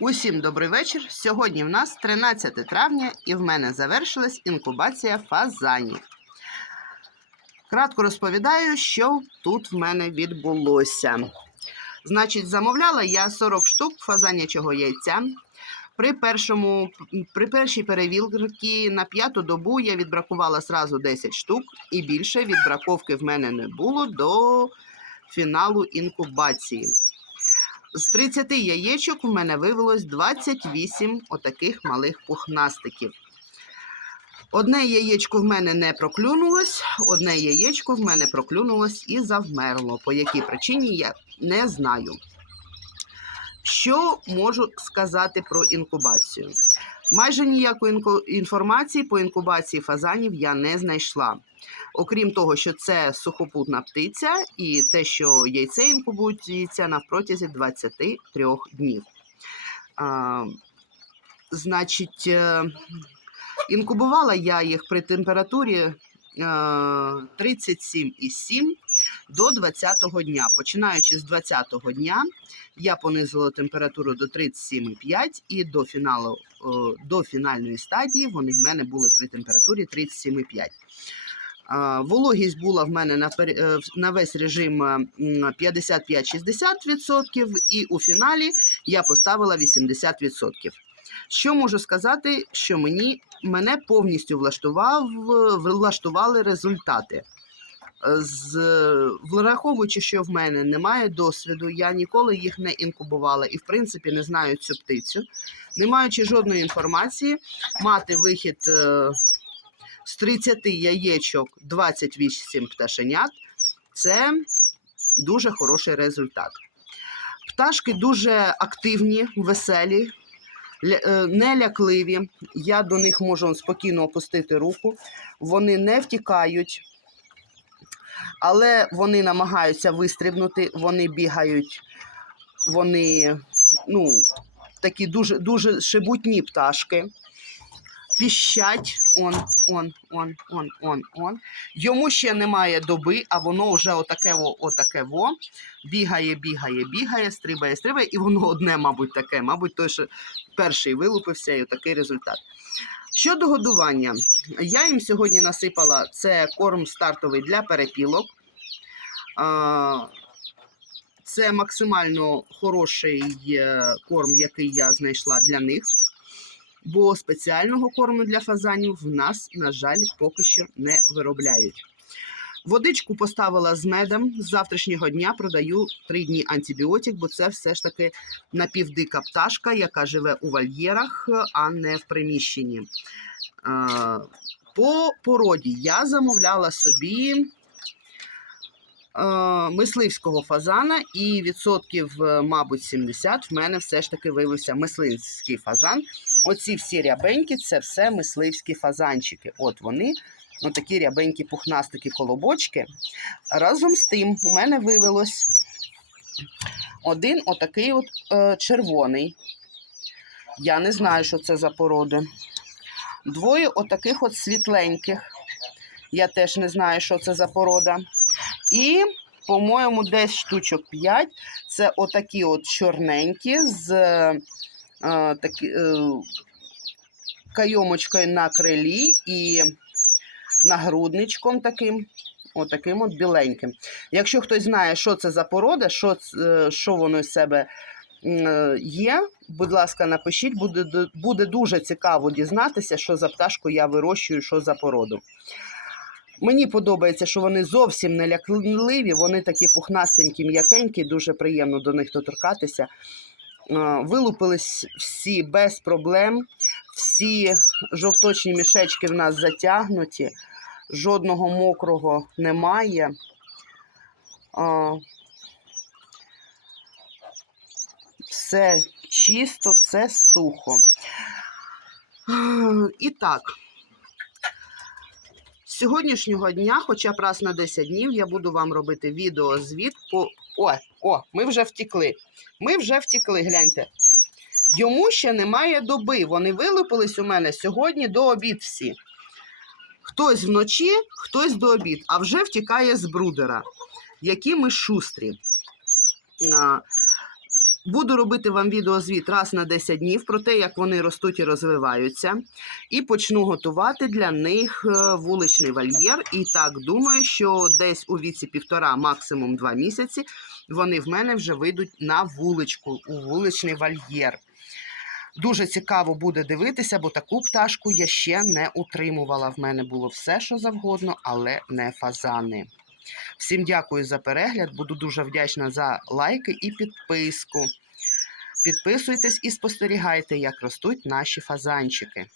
Усім добрий вечір. Сьогодні в нас 13 травня і в мене завершилась інкубація фазанів. Кратко розповідаю, що тут в мене відбулося. Значить, замовляла я 40 штук фазанячого яйця. При, першому, при першій перевірці на п'яту добу я відбракувала зразу 10 штук, і більше відбраковки в мене не було до фіналу інкубації. З 30 яєчок у мене вивелось 28 отаких малих пухнастиків. Одне яєчко в мене не проклюнулось, одне яєчко в мене проклюнулось і завмерло. По якій причині я не знаю. Що можу сказати про інкубацію? Майже ніякої інформації по інкубації фазанів я не знайшла. Окрім того, що це сухопутна птиця, і те, що яйце інкубується на протязі 23 днів. А, значить, е, інкубувала я їх при температурі е, 37,7 до 20-го дня. Починаючи з 20-го дня, я понизила температуру до 37,5 і до фіналу, е, до фінальної стадії вони в мене були при температурі 37,5. Вологість була в мене на, е, на весь режим е, 55-60%, і у фіналі я поставила 80%. Що можу сказати, що мені мене повністю влаштував, влаштували результати. Е, З, враховуючи, що в мене немає досвіду, я ніколи їх не інкубувала і, в принципі, не знаю цю птицю. Не маючи жодної інформації, мати вихід е, з 30 яєчок 28 пташенят це дуже хороший результат. Пташки дуже активні, веселі, е, не лякливі. Я до них можу спокійно опустити руку. Вони не втікають, але вони намагаються вистрибнути, вони бігають, вони ну, такі дуже, дуже шебутні пташки піщать. Он, он, он, он, он, он. Йому ще немає доби, а воно вже отаке во, отаке во. Бігає, бігає, бігає, стрибає, стрибає, і воно одне, мабуть, таке. Мабуть, той, що перший вилупився, і отакий результат. Щодо годування, я їм сьогодні насипала це корм стартовий для перепілок. Це максимально хороший е, корм, який я знайшла для них бо спеціального корму для фазанів в нас, на жаль, поки що не виробляють. Водичку поставила з медом. З завтрашнього дня продаю 3 дні антибіотик, бо це все ж таки напівдика пташка, яка живе у вольєрах, а не в приміщенні. По породі я замовляла собі е, мисливського фазана, і відсотків, е, мабуть, 70 в мене все ж таки виявився мисливський фазан. Оці всі рябенькі це все мисливські фазанчики. От вони, отакі рябенькі пухнастики колобочки. Разом з тим, у мене виявилось один отакий от е, червоний. Я не знаю, що це за породи. Двоє отаких от світленьких. Я теж не знаю, що це за порода. І, по-моєму, десь штучок 5. Це отакі от чорненькі з е, такі, е, кайомочкою на крилі і нагрудничком таким. Отаким от біленьким. Якщо хтось знає, що це за порода, що, е, що воно з себе е, є, будь ласка, напишіть, буде, буде дуже цікаво дізнатися, що за пташку я вирощую, що за породу. Мені подобається, що вони зовсім не лякливі, вони такі пухнастенькі, м'якенькі, дуже приємно до них доторкатися. Вилупились всі без проблем, всі жовточні мішечки в нас затягнуті, жодного мокрого немає. Все чисто, все сухо. І так, сьогоднішнього дня, хоча б раз на 10 днів, я буду вам робити відеозвіт по. О, о, ми вже втікли. Ми вже втікли, гляньте. Йому ще немає доби. Вони вилупились у мене сьогодні до обід всі. Хтось вночі, хтось до обід, а вже втікає з брудера. Які ми шустрі. Буду робити вам відеозвіт раз на 10 днів про те, як вони ростуть і розвиваються. І почну готувати для них е, вуличний вольєр. І так думаю, що десь у віці півтора, максимум два місяці, вони в мене вже вийдуть на вуличку, у вуличний вольєр. Дуже цікаво буде дивитися, бо таку пташку я ще не утримувала. В мене було все, що завгодно, але не фазани. Всім дякую за перегляд. Буду дуже вдячна за лайки і підписку. Підписуйтесь і спостерігайте, як ростуть наші фазанчики.